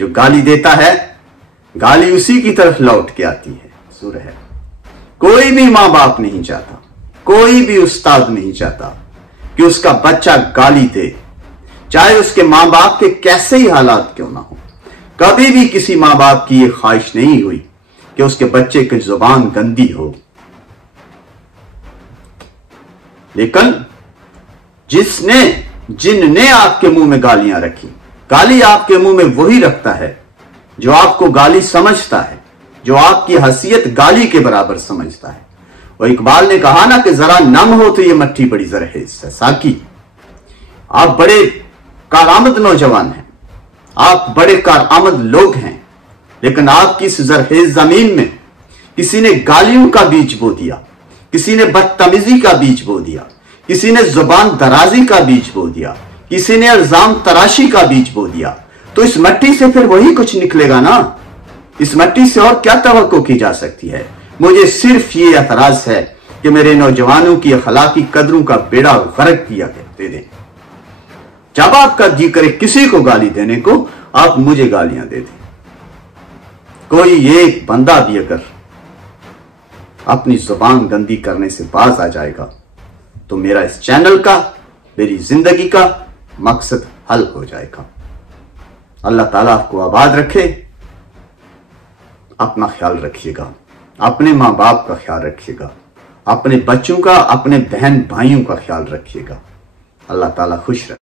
जो गाली देता है गाली उसी की तरफ लौट के आती है। सुर है। कोई भी माँ बाप नहीं चाहता, कोई भी उस्ताद नहीं चाहता कि उसका बच्चा गाली दे, चाहे उसके माँ बाप के कैसे ही हालात क्यों ना हो। कभी भी किसी माँ बाप की यह ख्वाहिश नहीं हुई कि उसके बच्चे की जुबान गंदी हो। लेकिन जिनने आपके मुंह में गालियां रखी, गाली आपके मुंह में वही रखता है जो आपको गाली समझता है, जो आपकी हैसियत गाली के बराबर समझता है। और इकबाल ने कहा ना कि जरा नम हो तो ये मट्टी बड़ी जरखेज है। साकी, आप बड़े कारआमद नौजवान हैं, आप बड़े कारआमद लोग हैं, लेकिन आपकी इस जरखेज जमीन में किसी ने गालियों का बीज बो दिया, किसी ने बदतमीजी का बीज बो दिया, किसी ने जुबान दराजी का बीज बो दिया, किसी ने इल्जाम तराशी का बीज बो दिया। तो इस मट्टी से फिर वही कुछ निकलेगा ना। इस मट्टी से और क्या तवक्को की जा सकती है। मुझे सिर्फ ये एतराज है कि मेरे नौजवानों की अखलाकी कदरों का बेड़ा गर्क किया दे दें। जब आपका जी करे किसी को गाली देने को, आप मुझे गालियां दे दें। कोई एक बंदा भी अगर अपनी जुबान गंदी करने से बाज आ जाएगा तो मेरा इस चैनल का, मेरी जिंदगी का मकसद हल हो जाएगा। अल्लाह ताला आपको आबाद रखे। अपना ख्याल रखिएगा, अपने माँ बाप का ख्याल रखिएगा, अपने बच्चों का, अपने बहन भाइयों का ख्याल रखिएगा। अल्लाह ताला खुश रखे।